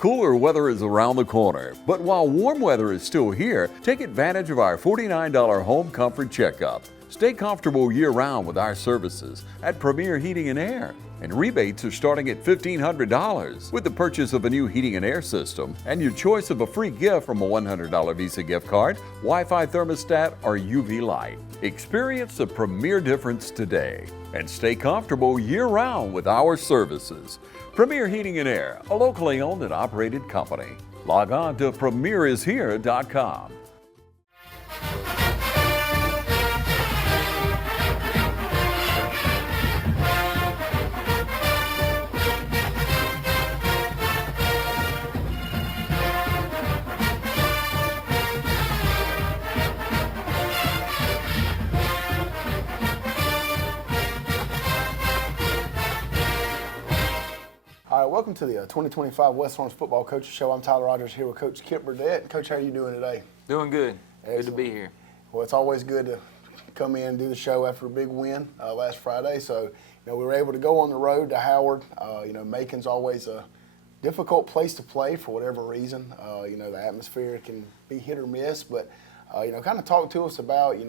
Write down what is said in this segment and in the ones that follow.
Cooler weather is around the corner, but while warm weather is still here, take advantage of our $49 home comfort checkup. Stay comfortable year-round with our services at Premier Heating and Air. And rebates are starting at $1,500 with the purchase of a new heating and air system and your choice of a free gift from a $100 Visa gift card, Wi-Fi thermostat, or UV light. Experience the Premier difference today and stay comfortable year-round with our services. Premier Heating and Air, a locally owned and operated company. Log on to premierishere.com. All right, welcome to the 2025 West Orange Football Coaches Show. I'm Tyler Rogers here with Coach Kip Burdett. Coach, how are you doing today? Doing good. Excellent. Good to be here. Well, it's always good to come in and do the show after a big win last Friday. So, we were able to go on the road to Howard. Macon's always a difficult place to play for whatever reason. The atmosphere can be hit or miss, but, kind of talk to us about, it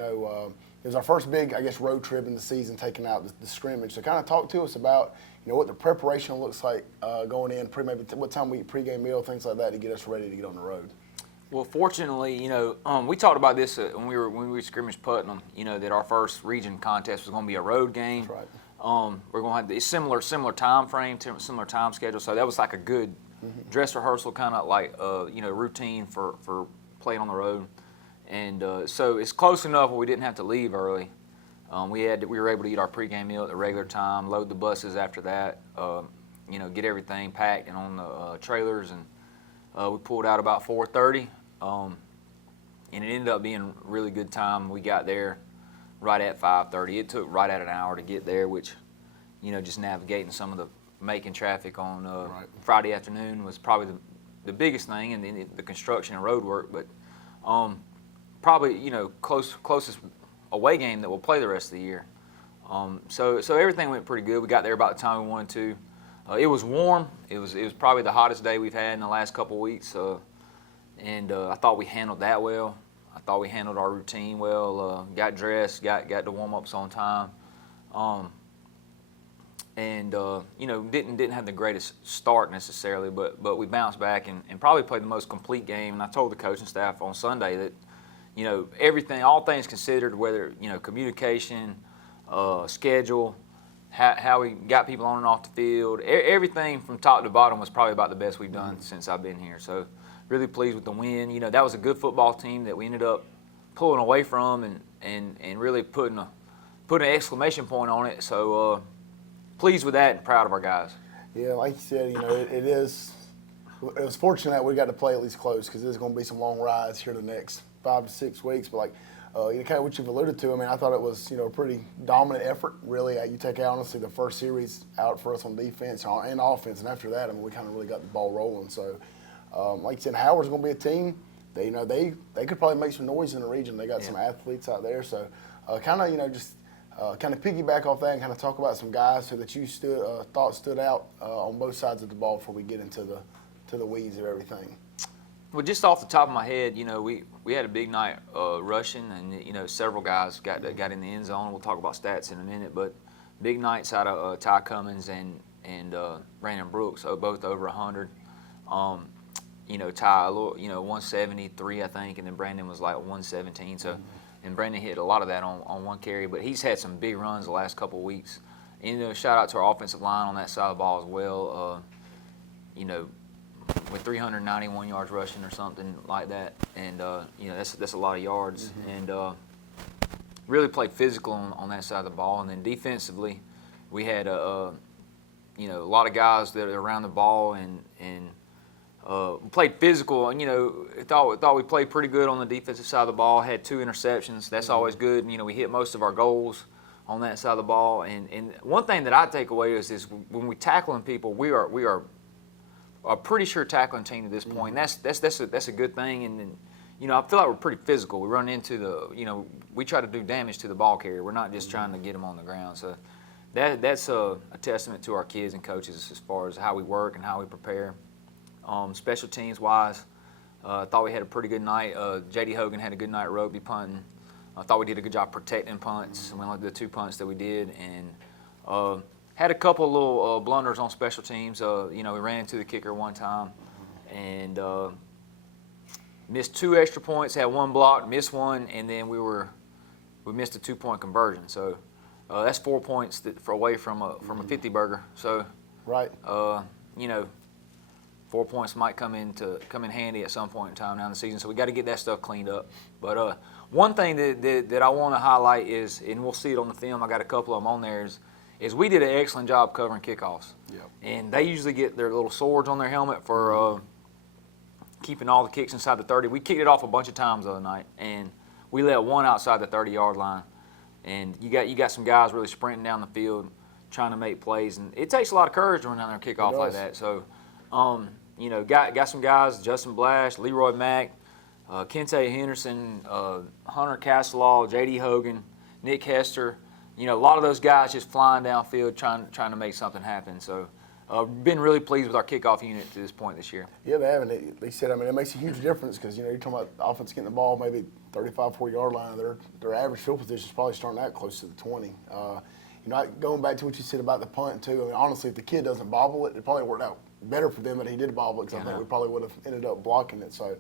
was our first big, road trip in the season, taking out the scrimmage. So kind of talk to us about, what the preparation looks like going in, maybe what time we eat pregame meal, things like that to get us ready to get on the road. Well, fortunately, we talked about this when we were scrimmage Putnam. That our first region contest was going to be a road game. That's right. We're going to have the similar time frame, similar time schedule. So that was like a good dress rehearsal, kind of like routine for playing on the road. And so it's close enough where we didn't have to leave early. We were able to eat our pregame meal at the regular time, load the buses after that, get everything packed and on the trailers, and we pulled out about 4:30, and it ended up being a really good time. We got there right at 5:30. It took right at an hour to get there, which, just navigating some of the Macon traffic on Friday afternoon was probably the biggest thing, and then the construction and road work, but probably, closest away game that we'll play the rest of the year. So everything went pretty good. We got there about the time we wanted to. It was warm. It was probably the hottest day we've had in the last couple of weeks, and I thought we handled that well. I thought we handled our routine well. Got dressed, got the warm-ups on time, and didn't have the greatest start necessarily, but we bounced back and probably played the most complete game. And I told the coaching staff on Sunday that, everything, all things considered, whether, communication, schedule, how we got people on and off the field, everything from top to bottom was probably about the best we've done since I've been here. So really pleased with the win. That was a good football team that we ended up pulling away from and really putting an exclamation point on it. So pleased with that and proud of our guys. Yeah, like you said, it was fortunate that we got to play at least close, because there's going to be some long rides here the next 5 to 6 weeks. But kind of what you've alluded to, I thought it was, a pretty dominant effort. Really, you take out, honestly, the first series out for us on defense and offense, and after that, we kind of really got the ball rolling. So, like you said, Howard's going to be a team. They could probably make some noise in the region. They got some athletes out there. So, kind of piggyback off that and kind of talk about some guys that you thought stood out on both sides of the ball before we get into the weeds of everything. Well, just off the top of my head, we had a big night rushing, and several guys got in the end zone. We'll talk about stats in a minute, but big nights out of Ty Cummins and Brandon Brooks, both over 100. Ty, 173, I think, and then Brandon was like 117. So, and Brandon hit a lot of that on one carry, but he's had some big runs the last couple of weeks. And shout out to our offensive line on that side of the ball as well. With 391 yards rushing or something like that, and that's a lot of yards, and really played physical on that side of the ball. And then defensively, we had a lot of guys that are around the ball and played physical. And thought we played pretty good on the defensive side of the ball. Had 2 interceptions. That's always good. We hit most of our goals on that side of the ball. And one thing that I take away is when we tackling people, we are a pretty sure tackling team at this point. That's a good thing. And I feel like we're pretty physical. We run into we try to do damage to the ball carrier. We're not just trying to get them on the ground. So that's a testament to our kids and coaches as far as how we work and how we prepare. Special teams wise, I thought we had a pretty good night. J.D. Hogan had a good night rugby punting. I thought we did a good job protecting punts. And we only did the 2 punts that we did, and had a couple of little blunders on special teams. We ran into the kicker one time, and missed 2 extra points. Had 1 block, missed 1, and then we missed a 2-point conversion. So that's 4 points away from a 50 burger. So right. 4 points might come in handy at some point in time now in the season. So we got to get that stuff cleaned up. But one thing that I want to highlight is, and we'll see it on the film, I got a couple of them on there, is we did an excellent job covering kickoffs. Yep. And they usually get their little swords on their helmet for keeping all the kicks inside the 30. We kicked it off a bunch of times the other night, and we let 1 outside the 30-yard line. And you got some guys really sprinting down the field trying to make plays, and it takes a lot of courage to run down there and kick off like that. So, got some guys, Justin Blash, Leroy Mack, Kente Henderson, Hunter Castelaw, J.D. Hogan, Nick Hester. A lot of those guys just flying downfield trying to make something happen. So, been really pleased with our kickoff unit to this point this year. Yeah, they have, and they said, it makes a huge difference because, you're talking about the offense getting the ball maybe 35, 40-yard line. Their average field position is probably starting out close to the 20. Going back to what you said about the punt, too, honestly, if the kid doesn't bobble it, it probably worked out better for them that he did bobble it, because I think we probably would have ended up blocking it. So,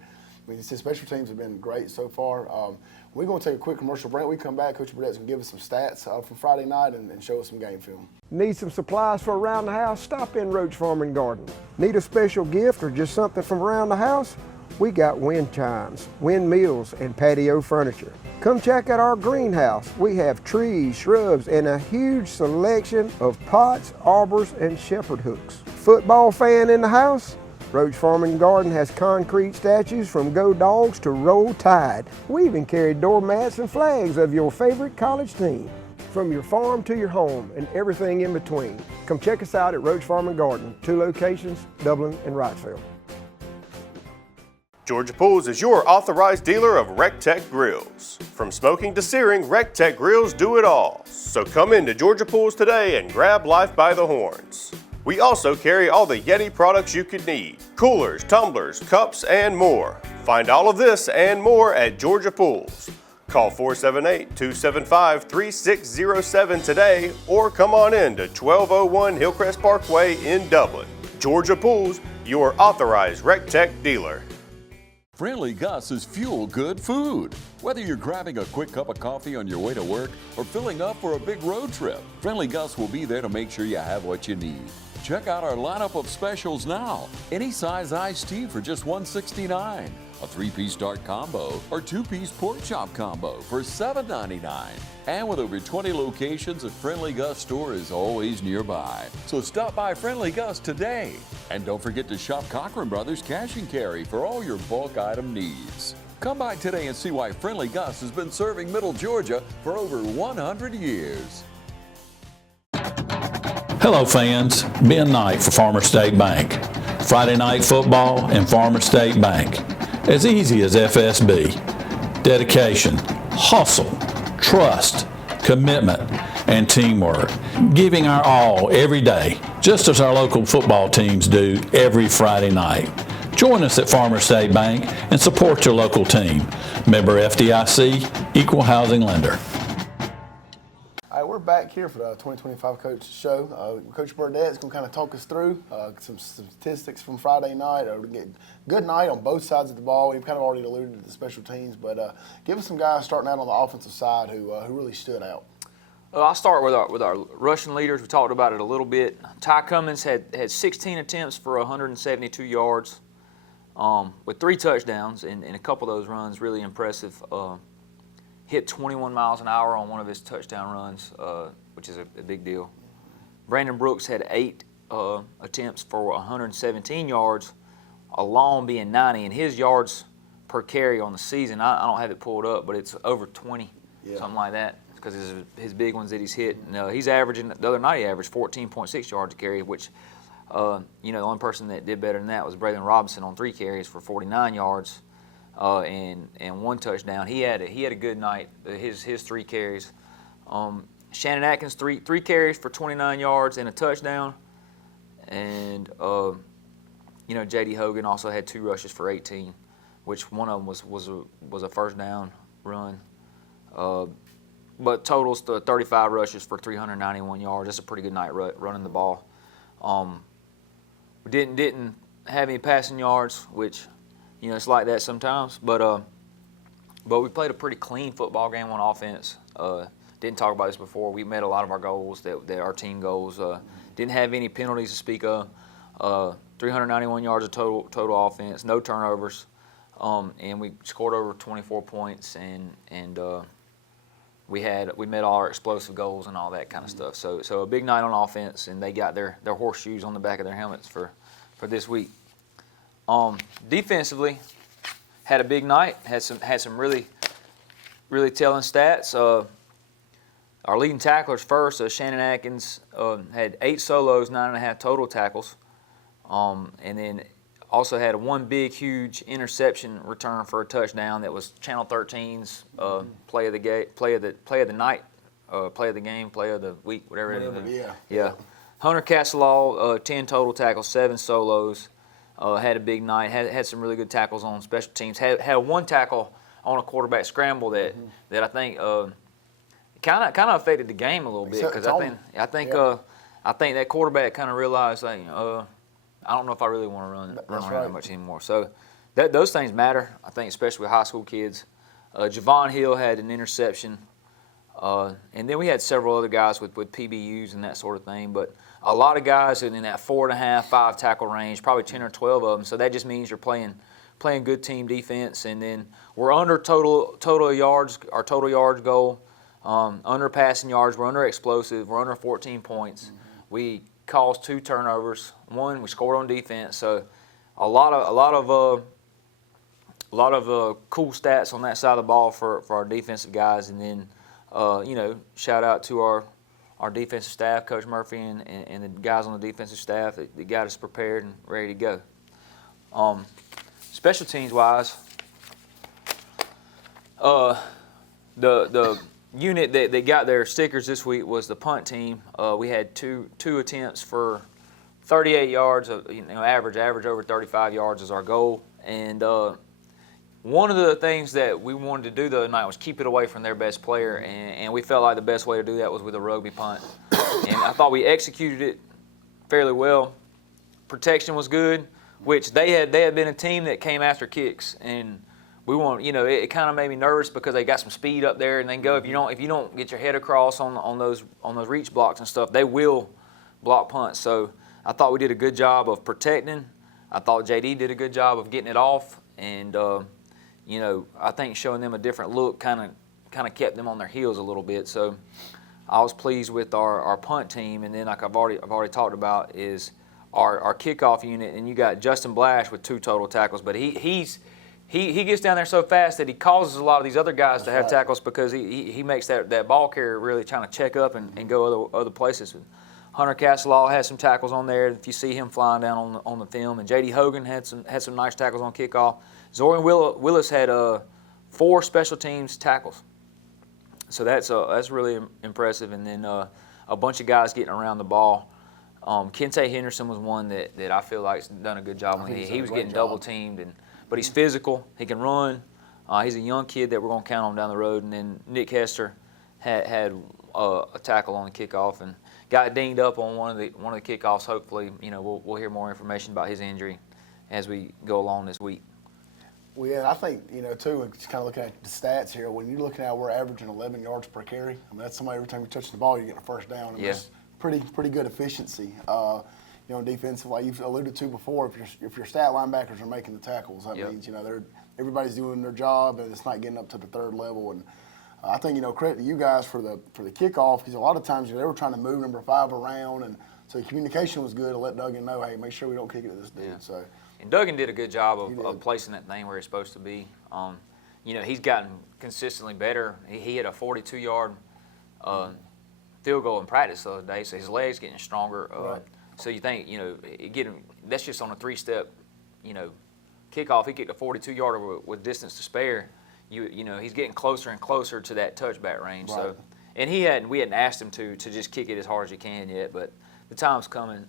you said special teams have been great so far. We're going to take a quick commercial break. We come back, Coach Burdett's going to give us some stats from Friday night and show us some game film. Need some supplies for around the house? Stop in Roach Farm and Garden. Need a special gift or just something from around the house? We got wind chimes, windmills, and patio furniture. Come check out our greenhouse. We have trees, shrubs, and a huge selection of pots, arbors, and shepherd hooks. Football fan in the house? Roach Farm and Garden has concrete statues from Go Dogs to Roll Tide. We even carry doormats and flags of your favorite college team. From your farm to your home and everything in between. Come check us out at Roach Farm and Garden, 2 locations, Dublin and Wrightsville. Georgia Pools is your authorized dealer of RecTech grills. From smoking to searing, RecTech grills do it all. So come into Georgia Pools today and grab life by the horns. We also carry all the Yeti products you could need: coolers, tumblers, cups, and more. Find all of this and more at Georgia Pools. Call 478-275-3607 today or come on in to 1201 Hillcrest Parkway in Dublin. Georgia Pools, your authorized RecTech dealer. Friendly Gus is fuel good food. Whether you're grabbing a quick cup of coffee on your way to work or filling up for a big road trip, Friendly Gus will be there to make sure you have what you need. Check out our lineup of specials now. Any size iced tea for just $1.69. A 3-piece dark combo or 2-piece pork chop combo for $7.99. And with over 20 locations, a Friendly Gus store is always nearby. So stop by Friendly Gus today. And don't forget to shop Cochran Brothers Cash and Carry for all your bulk item needs. Come by today and see why Friendly Gus has been serving Middle Georgia for over 100 years. Hello fans, Ben Knight for Farmer State Bank. Friday night football and Farmer State Bank. As easy as FSB. Dedication, hustle, trust, commitment, and teamwork. Giving our all every day, just as our local football teams do every Friday night. Join us at Farmer State Bank and support your local team. Member FDIC, Equal Housing Lender. All right, we're back here for the 2025 Coach Show. Coach Burdett is going to kind of talk us through some statistics from Friday night. Good night on both sides of the ball. We've kind of already alluded to the special teams, but give us some guys starting out on the offensive side who really stood out. I'll start with our rushing leaders. We talked about it a little bit. Ty Cummins had 16 attempts for 172 yards with 3 touchdowns, and a couple of those runs really impressive. Hit 21 miles an hour on one of his touchdown runs, which is a big deal. Brandon Brooks had 8 attempts for 117 yards, along being 90, and his yards per carry on the season, I don't have it pulled up, but it's over 20, something like that, because his big ones that he's hit. And, he's averaging, the other night he averaged 14.6 yards a carry, which, the only person that did better than that was Braylon Robinson on 3 carries for 49 yards. And 1 touchdown. He had a good night. His 3 carries. Shannon Atkins 3 carries for 29 yards and a touchdown. And J.D. Hogan also had 2 rushes for 18, which one of them was a first down run. But totals to 35 rushes for 391 yards. That's a pretty good night running the ball. We didn't have any passing yards, which it's like that sometimes. But we played a pretty clean football game on offense. Didn't talk about this before. We met a lot of our goals, that our team goals. Didn't have any penalties to speak of. 391 yards of total offense, no turnovers, and we scored over 24 points, and we met all our explosive goals and all that kind of stuff. So a big night on offense, and they got their horseshoes on the back of their helmets for this week. Defensively, had a big night. Had some really telling stats. Our leading tacklers first, Shannon Atkins, had 8 solos, 9.5 total tackles, and then also had one big, huge interception return for a touchdown that was Channel 13's play of the game, play of the night, play of the game, play of the week, whatever it is. Yeah. Hunter Castelaw, 10 total tackles, 7 solos, had a big night. Had some really good tackles on special teams. Had one tackle on a quarterback scramble that I think. Kind of affected the game a little bit, because I think that quarterback kind of realized, like, I don't know if I really want to run around that much anymore. So those things matter, I think, especially with high school kids. Javon Hill had an interception, and then we had several other guys with PBUs and that sort of thing. But a lot of guys in that 4.5, 5 tackle range, probably 10 or 12 of them. So that just means you're playing good team defense, and then we're under total yards, our total yards goal. Under passing yards, we're under explosive, we're under 14 points. We caused 2 turnovers. 1, we scored on defense. So a lot of cool stats on that side of the ball for our defensive guys. And then shout out to our defensive staff, Coach Murphy and the guys on the defensive staff that got us prepared and ready to go. Special teams wise, the unit that got their stickers this week was the punt team. We had two attempts for 38 yards, average over 35 yards is our goal. And one of the things that we wanted to do the other night was keep it away from their best player, and we felt like the best way to do that was with a rugby punt. And I thought we executed it fairly well. Protection was good, which they had been a team that came after kicks, and we want, it kind of made me nervous because they got some speed up there, and they go, if you don't get your head across on those reach blocks and stuff, they will block punts. So I thought we did a good job of protecting. I thought JD did a good job of getting it off, and I think showing them a different look kind of kept them on their heels a little bit. So I was pleased with our punt team, and then like I've already talked about is our kickoff unit, and you got Justin Blash with 2 total tackles, but he gets down there so fast that he causes a lot of these other guys to have tackles, because he makes that ball carrier really trying to check up and go other places. Hunter Castelaw has some tackles on there if you see him flying down on the film, and J.D. Hogan had some nice tackles on kickoff. Zorian Willis had 4 special teams tackles, so that's really impressive. And then a bunch of guys getting around the ball. Kente Henderson was one that I feel like's done a good job. He was getting double teamed, but he's physical. He can run. He's a young kid that we're going to count on down the road. And then Nick Hester had a tackle on the kickoff and got dinged up on one of the kickoffs. Hopefully, we'll hear more information about his injury as we go along this week. Well, yeah, I think, too, just kind of looking at the stats here, when you're looking at we're averaging 11 yards per carry. I mean, that's somebody every time you touch the ball, you get a first down. And that's pretty good efficiency. Defensive, like you've alluded to before, if your stat linebackers are making the tackles, that means everybody's doing their job and it's not getting up to the third level. And I think credit to you guys for the kickoff, because a lot of times they were trying to move number 5 around, and so the communication was good to let Duggan know, hey, make sure we don't kick it to this dude. Yeah. So. And Duggan did a good job of placing that thing where it's supposed to be. He's gotten consistently better. He hit a 42-yard field goal in practice the other day, so his leg's getting stronger. Right. So you think, that's just on a 3-step, kickoff. He kicked a 42-yarder with distance to spare. He's getting closer and closer to that touchback range. Right. So, and we hadn't asked him to just kick it as hard as he can yet, but the time's coming.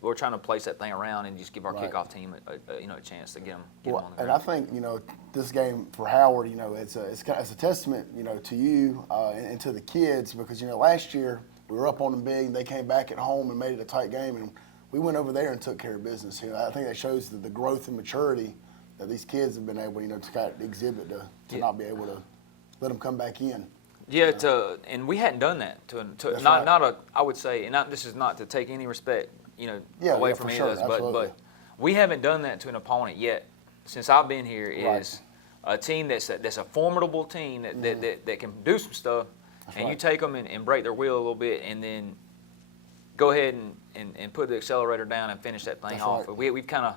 we're trying to place that thing around and just give our Right. kickoff team a chance to get them Well, on the and I ground. think this game for Howard, it's a testament to you and to the kids, because last year we were up on them big. They came back at home and made it a tight game, and we went over there and took care of business. I think that shows the growth and maturity that these kids have been able to kind of exhibit to not be able to let them come back in. Yeah, and we hadn't done that to That's not right. not a I would say, and this is not to take any respect away from for any sure, of us, absolutely. but we haven't done that to an opponent yet since I've been here. Right. Is a team that's a formidable team that can do some stuff, and you right. take them and break their wheel a little bit, and then go ahead and put the accelerator down and finish that thing That's off. right. We've kind of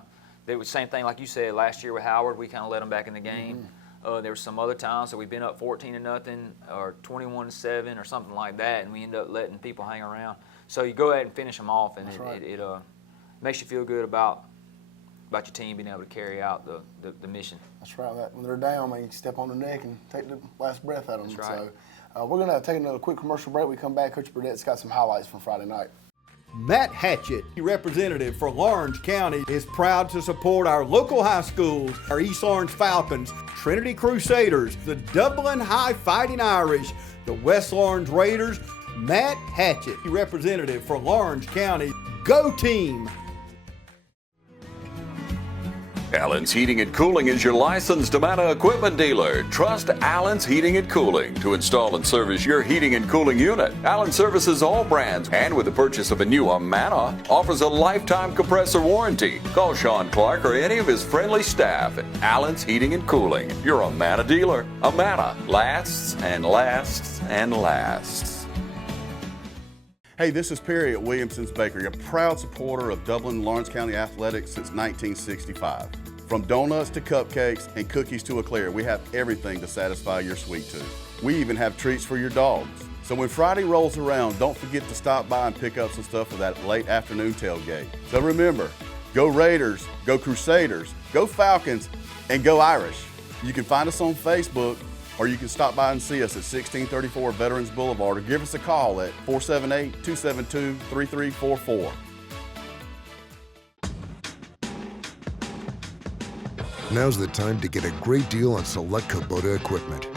did the same thing like you said last year with Howard. We kind of let them back in the game. There were some other times that we've been up 14-0 or 21-7 or something like that, and we end up letting people hang around. So you go ahead and finish them off, and That's right. it makes you feel good about your team being able to carry out the mission. That's right. When they're down, man, you can step on the neck and take the last breath out of them. That's right. So we're going to take another quick commercial break. We come back. Coach Burdett's got some highlights from Friday night. Matt Hatchett, representative for Lawrence County, is proud to support our local high schools, our East Orange Falcons, Trinity Crusaders, the Dublin High Fighting Irish, the West Orange Raiders. Matt Hatchett, representative for Lawrence County. Go team! Allen's Heating and Cooling is your licensed Amana equipment dealer. Trust Allen's Heating and Cooling to install and service your heating and cooling unit. Allen services all brands, and with the purchase of a new Amana, offers a lifetime compressor warranty. Call Sean Clark or any of his friendly staff at Allen's Heating and Cooling, your Amana dealer. Amana lasts and lasts and lasts. Hey, this is Perry at Williamson's Bakery, a proud supporter of Dublin and Lawrence County athletics since 1965. From donuts to cupcakes and cookies to eclair, we have everything to satisfy your sweet tooth. We even have treats for your dogs. So when Friday rolls around, don't forget to stop by and pick up some stuff for that late afternoon tailgate. So remember, go Raiders, go Crusaders, go Falcons, and go Irish. You can find us on Facebook, or you can stop by and see us at 1634 Veterans Boulevard, or give us a call at 478-272-3344. Now's the time to get a great deal on select Kubota equipment.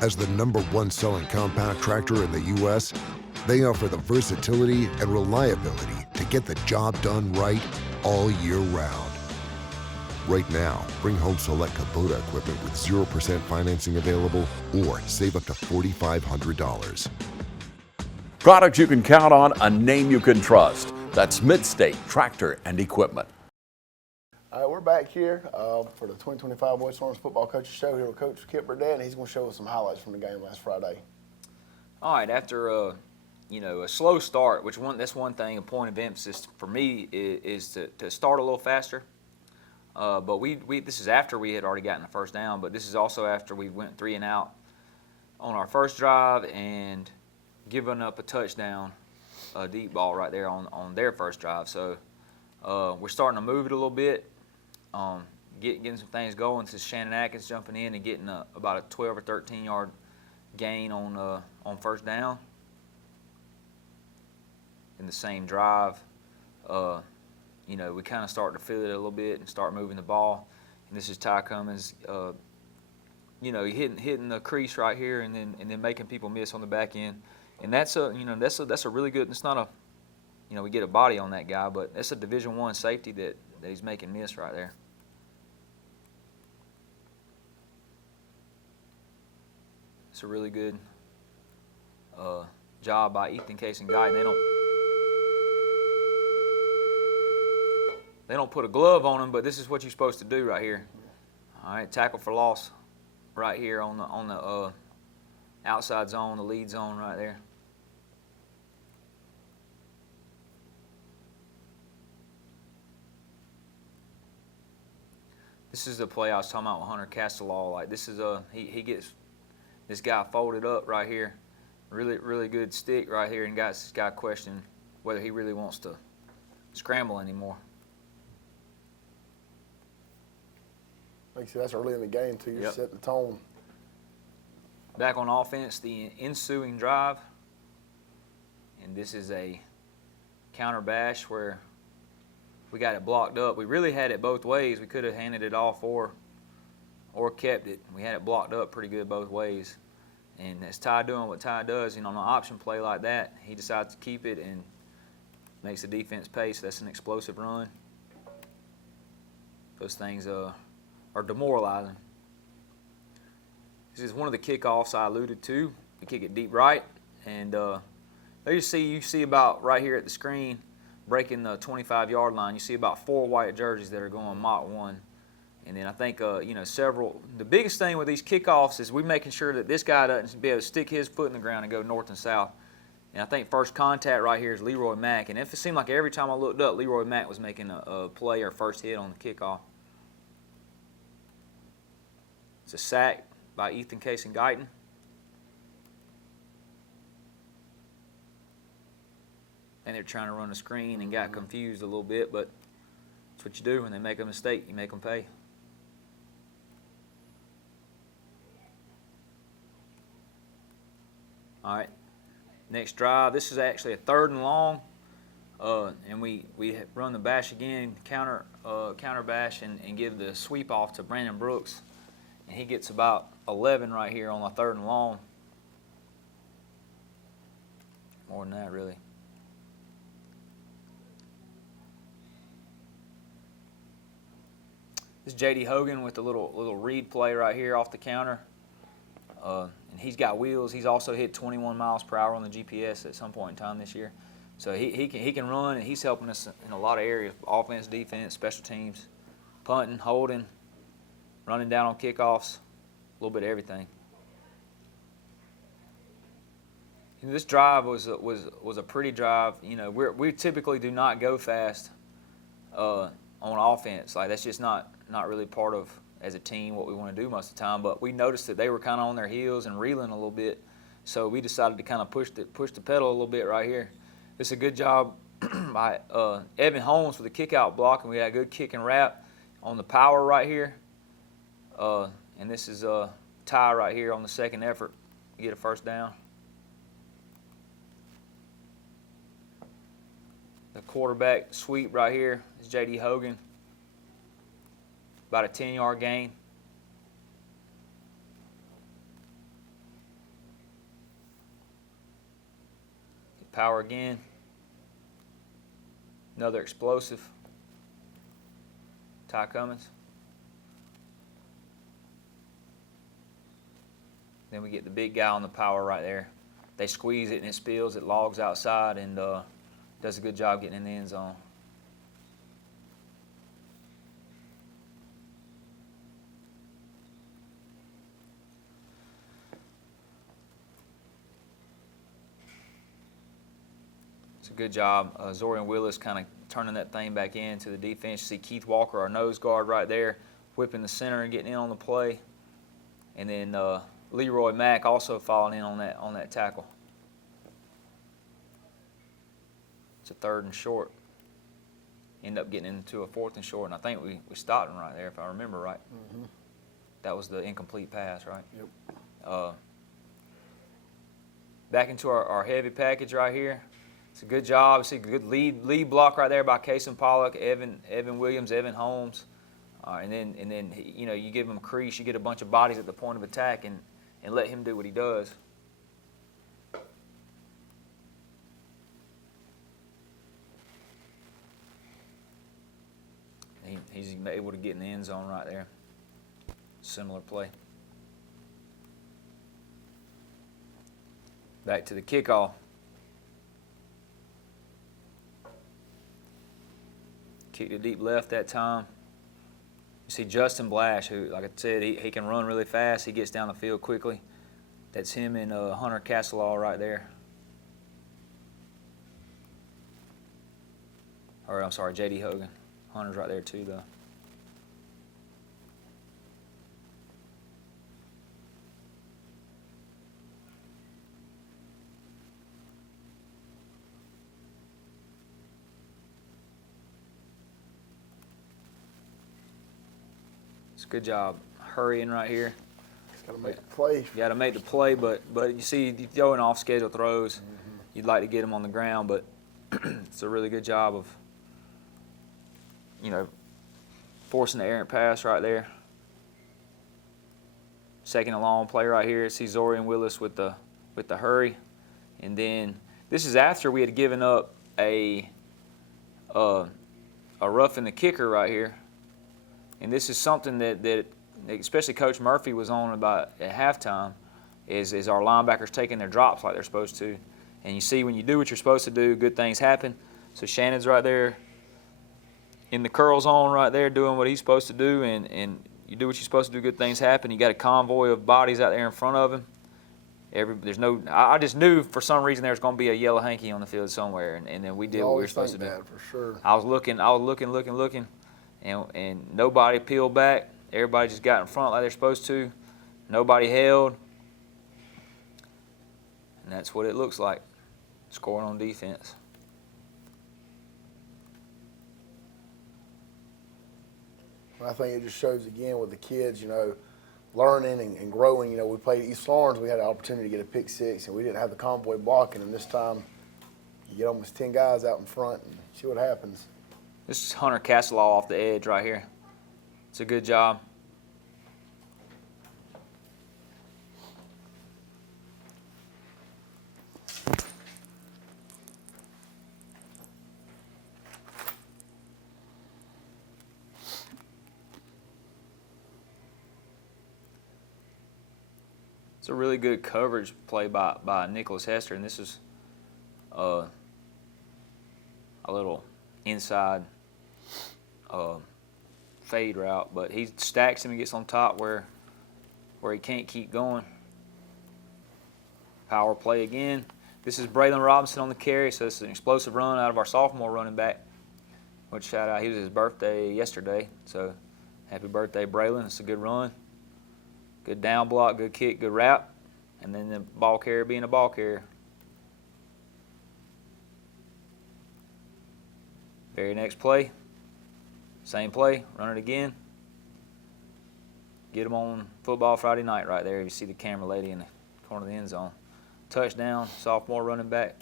As the #1 selling compact tractor in the U.S., they offer the versatility and reliability to get the job done right all year round. Right now, bring home select Kubota equipment with 0% financing available, or save up to $4,500. Products you can count on, a name you can trust. That's Midstate Tractor and Equipment. All right, we're back here for the 2025 West Orange Football Coaches Show here with Coach Kip Burdett, and he's going to show us some highlights from the game last Friday. All right, after a slow start, that's one thing, a point of emphasis for me is to start a little faster. But this is after we had already gotten the first down, but this is also after we went 3 and out on our first drive and given up a touchdown, a deep ball right there on their first drive. So we're starting to move it a little bit, getting some things going. This is Shannon Atkins jumping in and getting about a 12 or 13 yard gain on first down in the same drive. We kind of start to feel it a little bit and start moving the ball. And this is Ty Cummins, hitting the crease right here and then making people miss on the back end. And that's a really good. It's not a, we get a body on that guy, but that's a Division I safety that he's making miss right there. It's a really good job by Ethan Case and Guy. They don't put a glove on him, but this is what you're supposed to do right here. All right, tackle for loss right here on the outside zone, the lead zone right there. This is the play I was talking about with Hunter Castellaw. Like this is he gets this guy folded up right here, really good stick right here, and got this guy questioning whether he really wants to scramble anymore. Like you said, that's early in the game, too. You Yep. set the tone. Back on offense, the ensuing drive, and this is a counter bash where we got it blocked up. We really had it both ways. We could have handed it off or kept it. We had it blocked up pretty good both ways. And that's Ty doing what Ty does. On an option play like that, he decides to keep it and makes the defense pay. So that's an explosive run. Those things are demoralizing. This is one of the kickoffs I alluded to. We kick it deep right, and there you see about right here at the screen, breaking the 25-yard line. You see about 4 white jerseys that are going Mach 1. And then I think, several. The biggest thing with these kickoffs is we're making sure that this guy doesn't be able to stick his foot in the ground and go north and south. And I think first contact right here is Leroy Mack. And it seemed like every time I looked up, Leroy Mack was making a play or first hit on the kickoff. It's a sack by Ethan Case and Guyton. And they're trying to run a screen and got confused a little bit, but that's what you do when they make a mistake. You make them pay. All right, next drive. This is actually a 3rd and long, and we run the bash again, counter bash, and give the sweep off to Brandon Brooks, and he gets about 11 right here on the 3rd and long. More than that, really. This is J.D. Hogan with the little read play right here off the counter. And he's got wheels. He's also hit 21 miles per hour on the GPS at some point in time this year. So he can run, and he's helping us in a lot of areas: offense, defense, special teams, punting, holding, running down on kickoffs, a little bit of everything. This drive was a pretty drive. We typically do not go fast on offense. Like, that's just not really part of, as a team, what we want to do most of the time. But we noticed that they were kind of on their heels and reeling a little bit, so we decided to kind of push the pedal a little bit right here. This is a good job by Evan Holmes for the kick-out block, and we had a good kick and wrap on the power right here. And this is Ty right here on the second effort. We get a first down. The quarterback sweep right here is J.D. Hogan. About a 10-yard gain. Power again. Another explosive. Ty Cummins. Then we get the big guy on the power right there. They squeeze it and it spills, it logs outside, and does a good job getting in the end zone. It's a good job. Zorian Willis kind of turning that thing back into the defense. You see Keith Walker, our nose guard right there, whipping the center and getting in on the play. And then Leroy Mack also falling in on that tackle. It's a 3rd and short. End up getting into a 4th and short, and I think we stopped him right there, if I remember right. Mm-hmm. That was the incomplete pass, right? Yep. Back into our heavy package right here. It's a good job. See a good lead block right there by Kason Pollock, Evan Williams, Evan Holmes. And then you give him a crease, you get a bunch of bodies at the point of attack, and let him do what he does. He's able to get in the end zone right there. Similar play. Back to the kickoff. Kicked it deep left that time. You see Justin Blash, who, like I said, he can run really fast. He gets down the field quickly. That's him and Hunter Castelaw right there. Or, I'm sorry, J.D. Hogan. Hunter's right there too, though. It's a good job hurrying right here. Got to make the play. You got to make the play, but you see, you throwing off schedule throws, you'd like to get them on the ground, but it's a really good job of forcing the errant pass right there. Second and long play right here. See Zorian Willis with the hurry, and then this is after we had given up a roughing the kicker right here, and this is something that especially Coach Murphy was on about at halftime, is our linebackers taking their drops like they're supposed to, and you see when you do what you're supposed to do, good things happen. So Shannon's right there in the curl zone right there doing what he's supposed to do, and you do what you're supposed to do, good things happen. You got a convoy of bodies out there in front of him. I just knew for some reason there was going to be a yellow hanky on the field somewhere, and then we did what we were supposed to do. For sure. I was looking, and nobody peeled back. Everybody just got in front like they're supposed to. Nobody held, and that's what it looks like, scoring on defense. I think it just shows again with the kids, learning and growing. We played at East Lawrence, we had an opportunity to get a pick six, and we didn't have the convoy blocking, and this time you get almost 10 guys out in front and see what happens. This is Hunter Castelaw off the edge right here. It's a good job. It's a really good coverage play by Nicholas Hester, and this is a little inside fade route, but he stacks him and gets on top where he can't keep going. Power play again. This is Braylon Robinson on the carry, so it's an explosive run out of our sophomore running back. Which shout out, he was his birthday yesterday, so happy birthday, Braylon. It's a good run. Good down block, good kick, good wrap, and then the ball carrier being a ball carrier. Very next play, same play, run it again. Get them on Football Friday Night right there. You see the camera lady in the corner of the end zone. Touchdown, sophomore running back.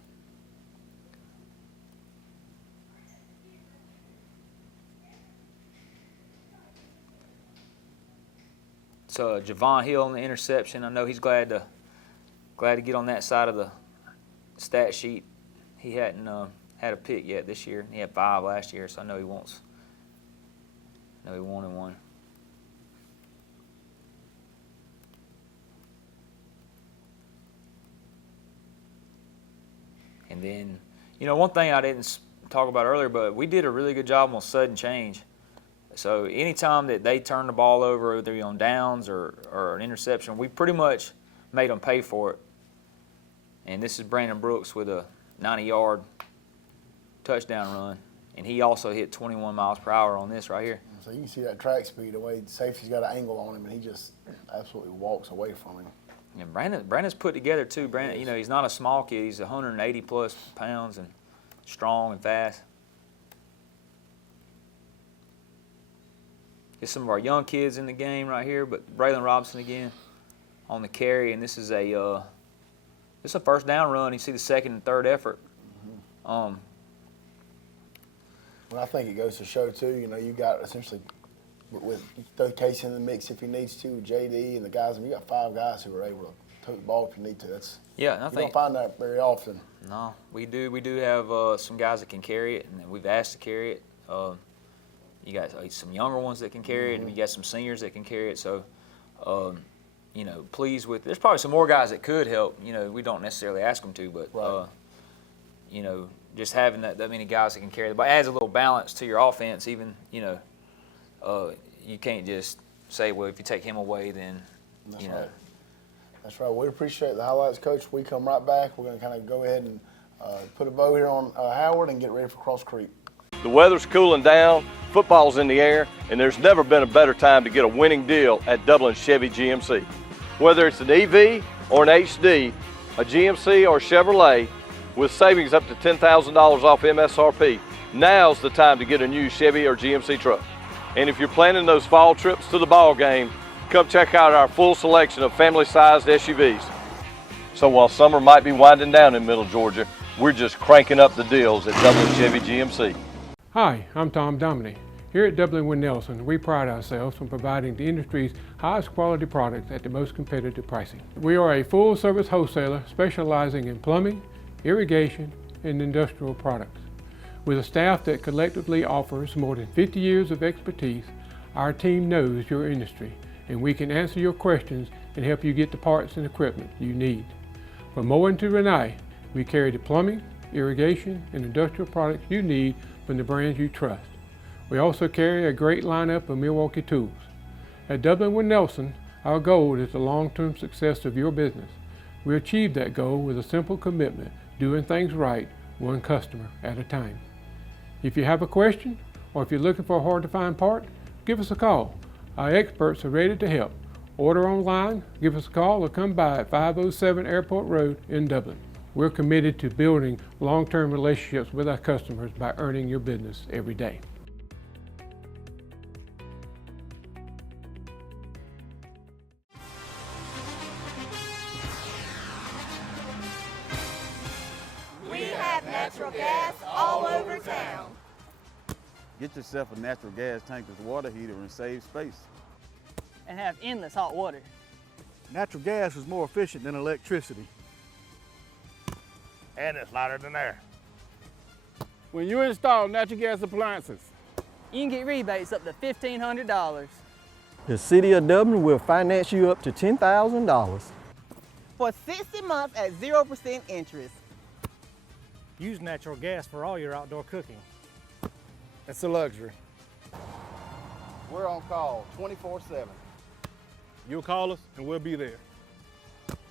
So Javon Hill on the interception. I know he's glad to get on that side of the stat sheet. He hadn't had a pick yet this year. He had 5 last year, so I know he wants. I know he wanted one. And then, one thing I didn't talk about earlier, but we did a really good job on sudden change. So anytime that they turn the ball over, either on downs or an interception, we pretty much made them pay for it. And this is Brandon Brooks with a 90-yard touchdown run, and he also hit 21 miles per hour on this right here. So you can see that track speed, the way the safety's got an angle on him, and he just absolutely walks away from him. And Brandon's put together too. Brandon, he's not a small kid. He's 180+ pounds and strong and fast. Get some of our young kids in the game right here, but Braylon Robinson again on the carry, and this is a first down run. You see the second and third effort. Well, I think it goes to show too. You got essentially with throw Casey in the mix if he needs to, JD and the guys. You got 5 guys who are able to tote the ball if you need to. You don't find that very often. No, we do. We do have some guys that can carry it, and we've asked to carry it. You got some younger ones that can carry it, and you got some seniors that can carry it. So, pleased with. There's probably some more guys that could help. We don't necessarily ask them to, but right. Just having that many guys that can carry the ball adds a little balance to your offense. Even you can't just say, well, if you take him away, then Right. That's right. We appreciate the highlights, Coach. We come right back. We're going to kind of go ahead and put a bow here on Howard and get ready for Cross Creek. The weather's cooling down, football's in the air, and there's never been a better time to get a winning deal at Dublin Chevy GMC. Whether it's an EV or an HD, a GMC or Chevrolet, with savings up to $10,000 off MSRP, now's the time to get a new Chevy or GMC truck. And if you're planning those fall trips to the ball game, come check out our full selection of family-sized SUVs. So while summer might be winding down in Middle Georgia, we're just cranking up the deals at Dublin Chevy GMC. Hi, I'm Tom Dominy, Here at Dublin Nelson, we pride ourselves on providing the industry's highest quality products at the most competitive pricing. We are a full-service wholesaler specializing in plumbing, irrigation, and industrial products. With a staff that collectively offers more than 50 years of expertise, our team knows your industry, and we can answer your questions and help you get the parts and equipment you need. From Moen to Renee, we carry the plumbing, irrigation, and industrial products you need from the brands you trust. We also carry a great lineup of Milwaukee tools. At Dublin Nelson, our goal is the long-term success of your business. We achieve that goal with a simple commitment, doing things right, one customer at a time. If you have a question, or if you're looking for a hard-to-find part, give us a call. Our experts are ready to help. Order online, give us a call, or come by at 507 Airport Road in Dublin. We're committed to building long-term relationships with our customers by earning your business every day. Natural gas all over town. Get yourself a natural gas tankless water heater and save space. And have endless hot water. Natural gas is more efficient than electricity. And it's lighter than air. When you install natural gas appliances, you can get rebates up to $1,500. The City of Dublin will finance you up to $10,000. For 60 months at 0% interest. Use natural gas for all your outdoor cooking. It's a luxury. We're on call 24/7. You'll call us and we'll be there.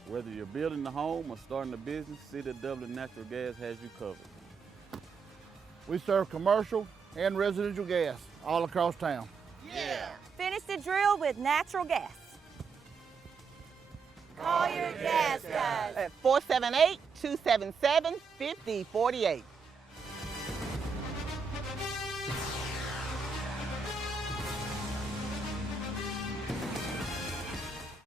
Whether you're building a home or starting a business, City of Dublin Natural Gas has you covered. We serve commercial and residential gas all across town. Yeah! Finish the drill with natural gas. Call your gas guys at 478-277-5048.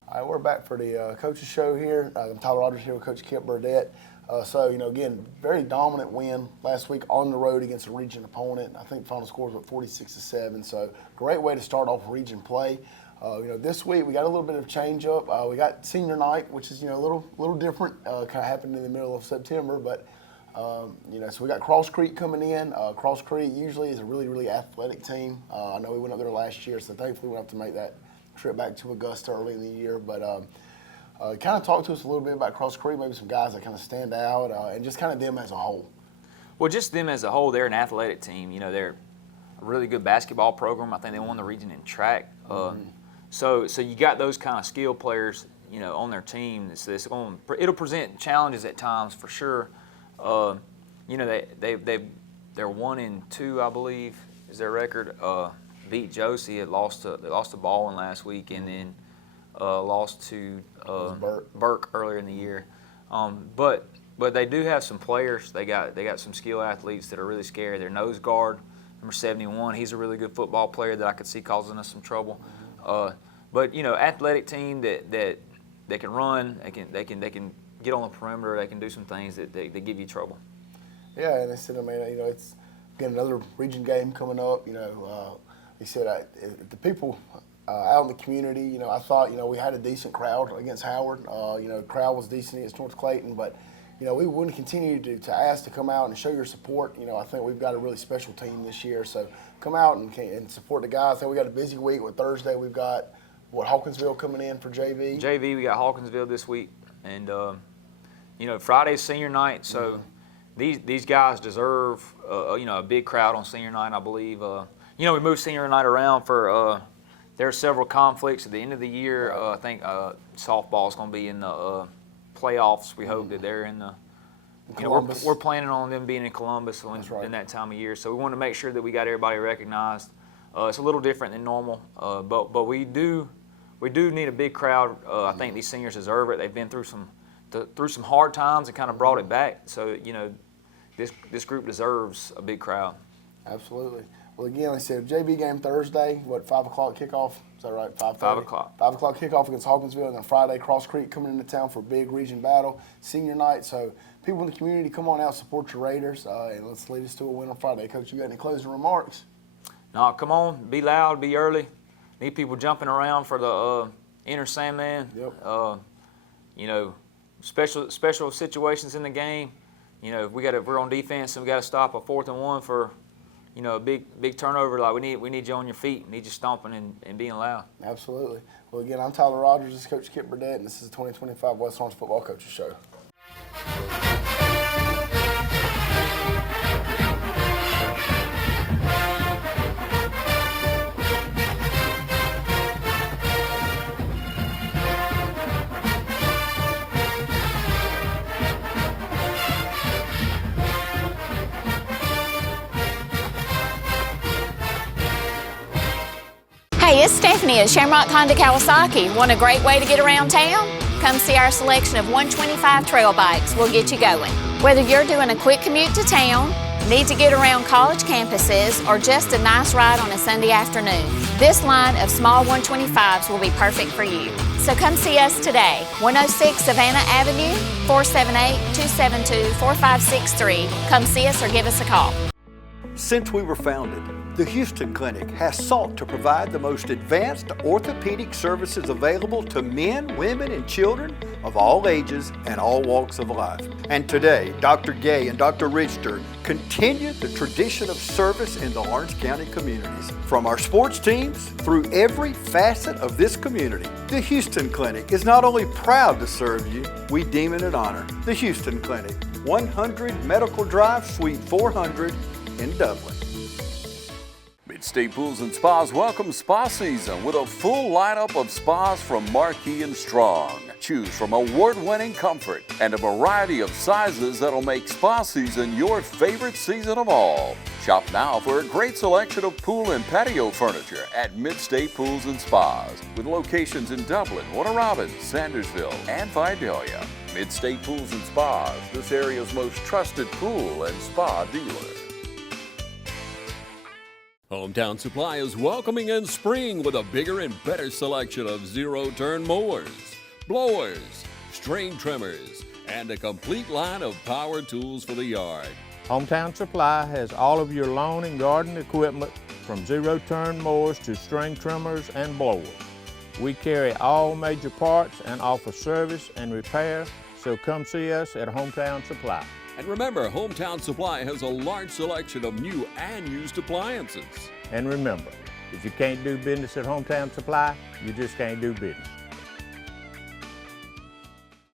All right, we're back for the coaches show here. I'm Tyler Rogers here with Coach Kip Burdett. Again, very dominant win last week on the road against a region opponent. I think the final score was 46-7. So great way to start off region play. This week we got a little bit of change up. We got senior night, which is a little different. Kind of happened in the middle of September, but so we got Cross Creek coming in. Cross Creek usually is a really athletic team. I know we went up there last year, so thankfully we'll have to make that trip back to Augusta early in the year. But kind of talk to us a little bit about Cross Creek, maybe some guys that kind of stand out, and just kind of them as a whole. Well, just them as a whole, they're an athletic team. They're a really good basketball program. I think they won the region in track. So you got those kind of skill players, on their team. It'll present challenges at times for sure. They're 1-2, I believe, is their record. Beat Josie. They lost to Baldwin last week, and then lost to Burke earlier in the year. But they do have some players. They got some skill athletes that are really scary. Their nose guard, number 71, he's a really good football player that I could see causing us some trouble. But athletic team that can run, they can get on the perimeter, they can do some things that they give you trouble. Yeah, and they said, it's again another region game coming up. He said the people out in the community. I thought we had a decent crowd against Howard. Crowd was decent against North Clayton, but we want to continue to ask to come out and show your support. I think we've got a really special team this year, so come out and support the guys. I think we got a busy week. With Thursday, we've got Hawkinsville coming in for JV. JV, we got Hawkinsville this week, and Friday's senior night, so these guys deserve a big crowd on senior night. I believe we moved senior night around for there are several conflicts at the end of the year. I think softball is going to be in the playoffs. We hope that they're in the. We're planning on them being in Columbus in that time of year, so we want to make sure that we got everybody recognized. It's a little different than normal, but we do need a big crowd. I think these seniors deserve it. They've been through some hard times and kind of brought it back. So this group deserves a big crowd. Absolutely. Well, again, like I said, JV game Thursday, 5 o'clock kickoff? Is that right? 5:30? 5 o'clock. 5 o'clock kickoff against Hawkinsville, and then Friday, Cross Creek coming into town for a big region battle, senior night. So people in the community, come on out, support your Raiders, and let's lead us to a win on Friday. Coach, you got any closing remarks? No, come on, be loud, be early. Need people jumping around for the inner Sandman. Yep. You know, special situations in the game. You know, if we're on defense and we got to stop a 4th and 1 for, you know, a big turnover. Like we need you on your feet. We need you stomping and being loud. Absolutely. Well, again, I'm Tyler Rogers. This is Coach Kip Burdett, and this is the 2025 West Orange Football Coaches Show. Hey, it's Stephanie at Shamrock Honda Kawasaki. Want a great way to get around town? Come see our selection of 125 trail bikes. We'll get you going. Whether you're doing a quick commute to town, need to get around college campuses, or just a nice ride on a Sunday afternoon, this line of small 125s will be perfect for you. So come see us today, 106 Savannah Avenue, 478-272-4563. Come see us or give us a call. Since we were founded, the Houston Clinic has sought to provide the most advanced orthopedic services available to men, women, and children of all ages and all walks of life. And today, Dr. Gay and Dr. Richter continue the tradition of service in the Lawrence County communities. From our sports teams through every facet of this community, the Houston Clinic is not only proud to serve you, we deem it an honor. The Houston Clinic, 100 Medical Drive, Suite 400 in Dublin. Mid-State Pools and Spas welcomes spa season with a full lineup of spas from Marquee and Strong. Choose from award-winning comfort and a variety of sizes that'll make spa season your favorite season of all. Shop now for a great selection of pool and patio furniture at Mid-State Pools and Spas with locations in Dublin, Warner Robins, Sandersville, and Vidalia. Mid-State Pools and Spas, this area's most trusted pool and spa dealer. Hometown Supply is welcoming in spring with a bigger and better selection of zero-turn mowers, blowers, string trimmers, and a complete line of power tools for the yard. Hometown Supply has all of your lawn and garden equipment from zero-turn mowers to string trimmers and blowers. We carry all major parts and offer service and repair, so come see us at Hometown Supply. And remember, Hometown Supply has a large selection of new and used appliances. And remember, if you can't do business at Hometown Supply, you just can't do business.